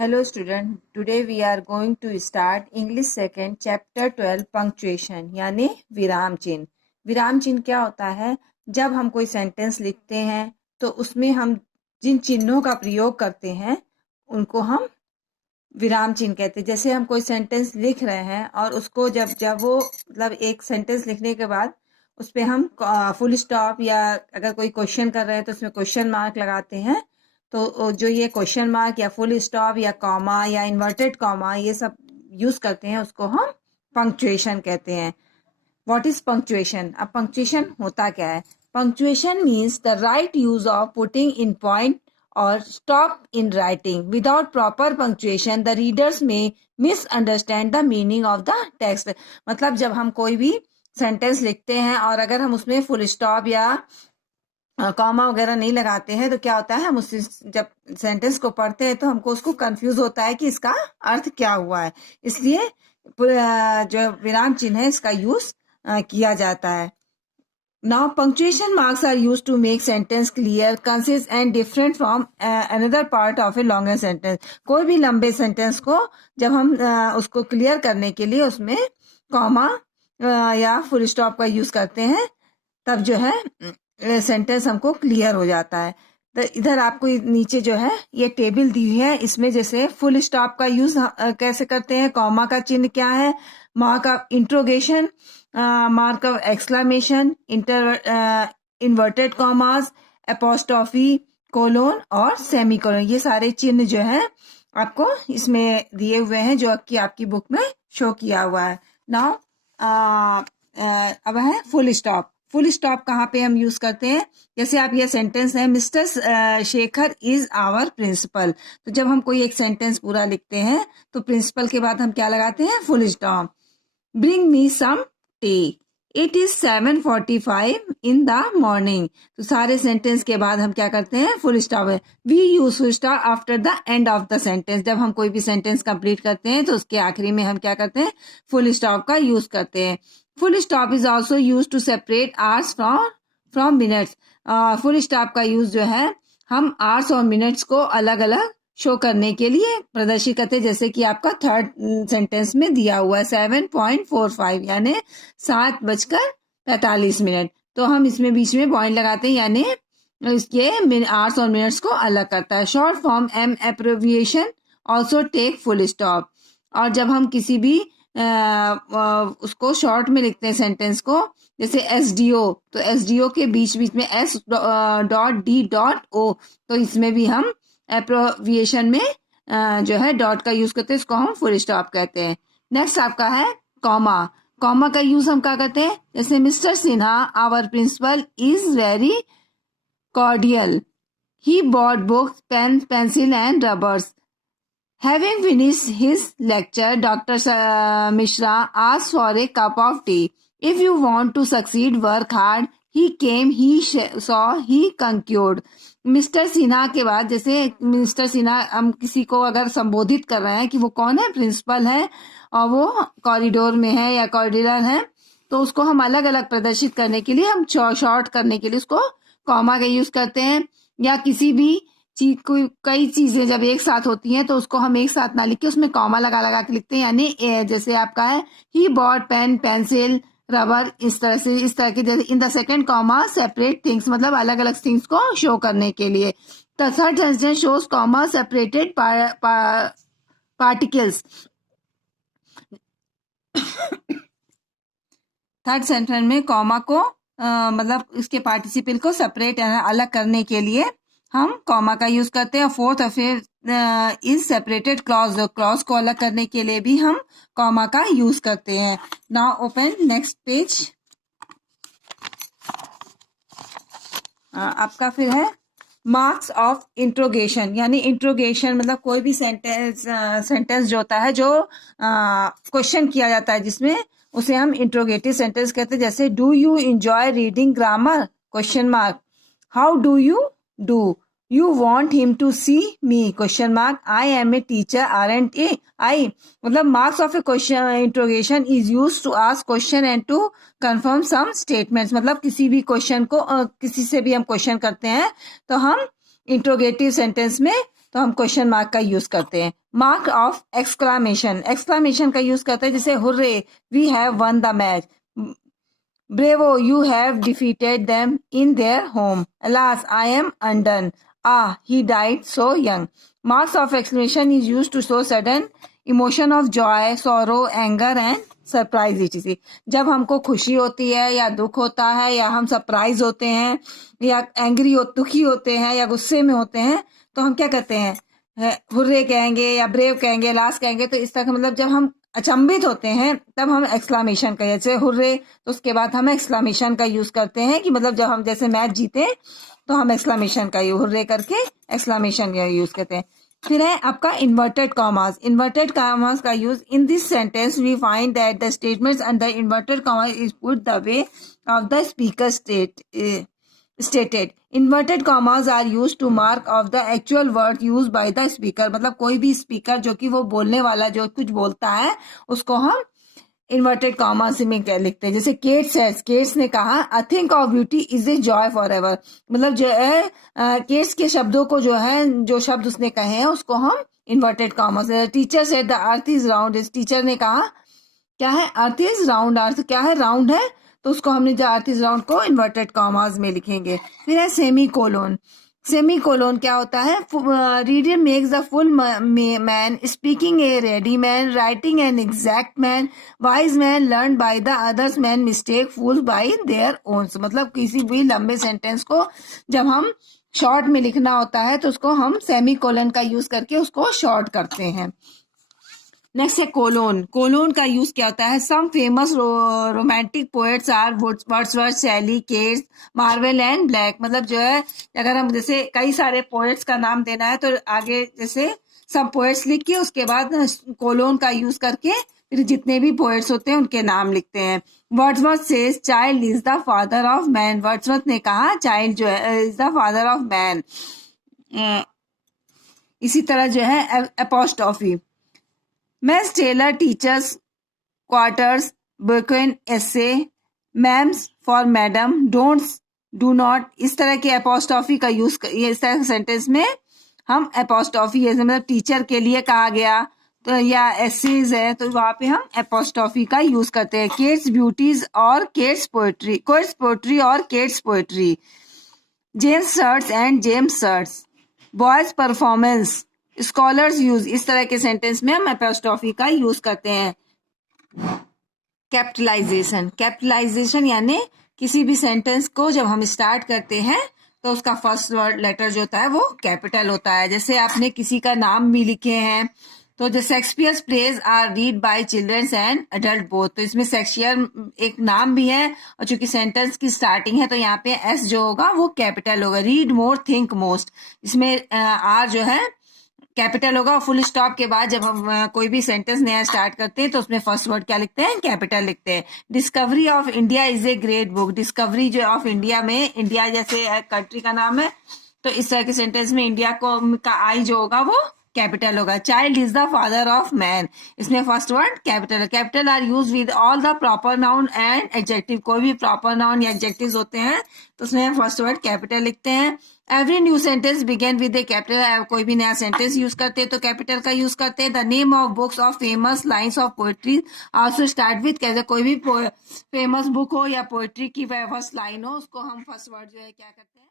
Hello student, today we are going to start English second chapter 12 punctuation यानी विराम चिन्ह। विराम चिन्ह क्या होता है? जब हम कोई सेंटेंस लिखते हैं तो उसमें हम जिन चिन्हों का प्रयोग करते हैं उनको हम विराम चिन्ह कहते हैं। जैसे हम कोई सेंटेंस लिख रहे हैं और उसको जब वो मतलब एक सेंटेंस लिखने के बाद उस पर हम फुल स्टॉप या अगर कोई क्वेश्चन कर रहे हैं तो उसमें क्वेश्चन मार्क लगाते हैं। तो जो ये क्वेश्चन मार्क या फुल स्टॉप या कॉमा या इन्वर्टेड कॉमा ये सब यूज करते हैं उसको हम पंक्चुएशन कहते हैं। What is punctuation? अब पंक्चुएशन होता क्या है? Punctuation means the right use of putting in point और stop in writing. Without proper punctuation the readers may misunderstand the meaning of the text. मतलब जब हम कोई भी सेंटेंस लिखते हैं और अगर हम उसमें फुल स्टॉप या कॉमा वगैरह नहीं लगाते हैं तो क्या होता है, हम उस जब सेंटेंस को पढ़ते हैं तो हमको उसको कंफ्यूज होता है कि इसका अर्थ क्या हुआ है। इसलिए जो विराम चिन्ह है इसका यूज किया जाता है। Now punctuation marks are used to make sentence clear, concise and different from another part of a longer sentence. कोई भी लंबे सेंटेंस को जब हम उसको क्लियर करने के लिए उसमें कॉमा या फुल स्टॉप का यूज करते हैं तब जो है सेंटेंस हमको क्लियर हो जाता है। तो इधर आपको नीचे जो है ये टेबल दी हुई है, इसमें जैसे फुल स्टॉप का यूज कैसे करते हैं, कॉमा का चिन्ह क्या है, mark of interrogation, mark of exclamation, inverted commas, apostrophe, colon और सेमीकोलोन, ये सारे चिन्ह जो है आपको इसमें दिए हुए हैं जो कि आपकी बुक में शो किया हुआ है। नाउ अब है फुल स्टॉप। फुल स्टॉप कहाँ पे हम यूज करते हैं? जैसे आप ये सेंटेंस है, mister Shekhar is our principal. तो जब हम कोई एक सेंटेंस पूरा लिखते हैं तो प्रिंसिपल के बाद हम क्या लगाते हैं? Full stop. Bring me some tea, it is 7:45 in the morning. तो सारे सेंटेंस के बाद हम क्या करते हैं? फुल स्टॉप है। We use full stop after the end of the sentence. जब हम कोई भी सेंटेंस कंप्लीट करते हैं तो उसके आखिरी में हम क्या करते हैं? फुल स्टॉप का यूज करते हैं। Full stop is also use to separate hours from minutes. Full stop का यूज जो है हम आवर्स और मिनट्स को अलग अलग शो करने के लिए प्रदर्शित करते हैं। जैसे कि आपका थर्ड सेंटेंस में दिया हुआ है 7:45 यानी 7:45। तो हम इसमें बीच में पॉइंट लगाते हैं यानी इसके आवर्स और मिनट्स को अलग करता है। Short form M abbreviation also take full stop. और जब हम किसी भी उसको शॉर्ट में लिखते हैं सेंटेंस को, जैसे SDO, तो SDO के बीच में S.D.O, तो इसमें भी हम एब्रिविएशन में जो है डॉट का यूज करते हैं, इसको हम फुल स्टॉप कहते हैं। नेक्स्ट आपका है कॉमा। कॉमा का यूज हम क्या करते हैं? जैसे mister Sinha our principal is very cordial, he bought books, pen, pencil and rubbers. Having finished his lecture, Dr. Mishra asked for a cup of tea. If you want to succeed, work hard. He came, he saw, he concurred. Mister Sinha के बाद, जैसे mister Sinha हम किसी को अगर संबोधित कर रहे हैं कि वो कौन है? प्रिंसिपल है और वो कॉरिडोर में है या कॉरिडोर है, तो उसको हम अलग अलग प्रदर्शित करने के लिए हम शॉर्ट करने के लिए उसको कॉमा का यूज करते हैं। या किसी भी कई चीजें जब एक साथ होती हैं तो उसको हम एक साथ ना लिख के उसमें कॉमा लगा लगा के लिखते हैं। यानी जैसे आपका है he bought pen, pencil, rubber, इस तरह के जैसे in the second comma separate things, मतलब अलग अलग थिंग्स को शो करने के लिए। The third sentence shows comma separated particles. Third sentence में कॉमा को मतलब इसके पार्टिसिपल को सेपरेट अलग करने के लिए हम कॉमा का यूज करते हैं। Fourth affair is separated clause, clause को अलग करने के लिए भी हम कॉमा का यूज करते हैं। Now open next page. आपका फिर है मार्क्स ऑफ इंट्रोगेशन। यानी इंट्रोगेशन मतलब कोई भी सेंटेंस जो होता है जो क्वेश्चन किया जाता है जिसमें, उसे हम इंट्रोगेटिव सेंटेंस कहते हैं। जैसे do you enjoy reading grammar? Question mark. How do you do? You want him to see me? Question mark. I am a teacher, aren't I? मतलब marks of a question interrogation is used to ask question and to confirm some statements। मतलब किसी भी question को किसी से भी हम question करते हैं तो हम इंट्रोगेटिव सेंटेंस में तो हम क्वेश्चन मार्क का यूज करते हैं। मार्क ऑफ एक्सक्लामेशन, एक्सक्लामेशन का यूज करते हैं, जैसे hurray we have won the match, bravo you have defeated them in their home, alas I am undone, he died so young. Marks of exclamation is use to show sudden emotion of joy, sorrow, anger and surprise etc. जब हमको खुशी होती है या दुख होता है या हम सरप्राइज होते हैं या एंग्री दुखी होते हैं या गुस्से में होते हैं तो हम क्या कहते हैं, हुर्रे कहेंगे या ब्रेव कहेंगे, लास्ट कहेंगे। तो इस तरह का मतलब जब हम अचंभित होते हैं तब हम एक्सक्लामेशन का, जैसे हुर्रे तो उसके बाद हम एक्सक्लामेशन का यूज करते हैं कि मतलब जब हम जैसे मैच जीते तो हम एक्सक्लामेशन का हुर्रे करके एक्सक्लामेशन का यूज करते हैं। फिर है आपका इन्वर्टेड कॉमास। इन्वर्टेड कॉमास का use in this sentence we find that the statements under inverted commas is put the way of the speaker stated. Inverted commas are used to mark of the actual word used by the speaker. मतलब कोई भी speaker जो कि वो बोलने वाला जो कुछ बोलता है उसको हम इन्वर्टेड कॉमास में क्या लिखते हैं। जैसे केट्स ने कहा a thing of beauty is a joy forever, मतलब जो है केट्स के शब्दों को जो है जो शब्द उसने कहे हैं उसको हम inverted commas. Teacher said the earth is round, इस टीचर ने कहा क्या है, अर्थ इज राउंड, अर्थ क्या है, राउंड है, तो उसको हमने जो अर्थ इज राउंड को इन्वर्टेड कॉमास में लिखेंगे। फिर है सेमी कोलोन। सेमी कोलोन क्या होता है, reader makes the full man, speaking a ready man, writing an exact man, wise man learn by the others man, mistake fool by their owns. मतलब किसी भी लंबे सेंटेंस को जब हम शॉर्ट में लिखना होता है तो उसको हम सेमी कोलन का यूज करके उसको शॉर्ट करते हैं। नेक्स्ट है कोलोन। कोलोन का यूज क्या होता है, some famous romantic poets are Wordsworth, Shelley, Keats, marvel and black. मतलब जो है अगर हम जैसे कई सारे पोएट्स का नाम देना है तो आगे जैसे सब पोएट्स लिख के उसके बाद कोलोन का यूज करके फिर जितने भी पोएट्स होते हैं उनके नाम लिखते हैं। Wordsworth says child is the father of man, Wordsworth ने कहा चाइल्ड जो है is the father of man. इसी तरह जो है apostrophe, Miss Taylor teaches quarters, Birkin essay, ma'am's for madam, don'ts, do not. इस तरह के एपोस्ट्रॉफी का यूज, ये इस तरह के सेंटेंस में हम एपोस्ट्रॉफी मतलब टीचर के लिए कहा गया तो या एसेज है तो वहां पे हम एपोस्ट्रॉफी का यूज करते हैं। केट्स ब्यूटीज और केट्स पोएट्री, कोट्स पोएट्री और केट्स पोएट्री, जेम्स सर्ट्स एंड जेम्स सर्ट्स, बॉयज परफॉर्मेंस, स्कॉलर्स यूज। इस तरह के सेंटेंस में हम एपोस्ट्रॉफी का यूज करते हैं। कैपिटलाइजेशन, कैपिटलाइजेशन यानी किसी भी सेंटेंस को जब हम स्टार्ट करते हैं तो उसका फर्स्ट वर्ड लेटर जो होता है वो कैपिटल होता है। जैसे आपने किसी का नाम भी लिखे हैं तो जो Shakespeare's plays are read by childrens and adult both, तो इसमें शेक्सपियर एक नाम भी है और चूंकि सेंटेंस की स्टार्टिंग है तो यहाँ पे एस जो होगा वो कैपिटल होगा। रीड मोर थिंक मोस्ट, इसमें आर जो है कैपिटल होगा। फुल स्टॉप के बाद जब हम कोई भी सेंटेंस नया स्टार्ट करते हैं तो उसमें फर्स्ट वर्ड क्या लिखते हैं, कैपिटल लिखते हैं। Discovery of India is a great book, discovery जो ऑफ इंडिया में, इंडिया जैसे कंट्री का नाम है तो इस तरह के सेंटेंस में इंडिया को का आई जो होगा वो कैपिटल होगा। Child is the father of man, इसमें फर्स्ट वर्ड कैपिटल है। Capital R use with all the proper noun and adjective, कोई भी प्रॉपर नाउन या एडजेक्टिव्स होते हैं तो उसमें फर्स्ट वर्ड कैपिटल लिखते हैं। Every new sentence begin with a capital, कोई भी नया सेंटेंस यूज करते हैं तो कैपिटल का यूज करते हैं। The name of books of famous lines of poetry also start with, कैसे कोई भी फेमस बुक हो या पोएट्री की फर्स्ट लाइन हो उसको हम फर्स्ट वर्ड जो है क्या करते हैं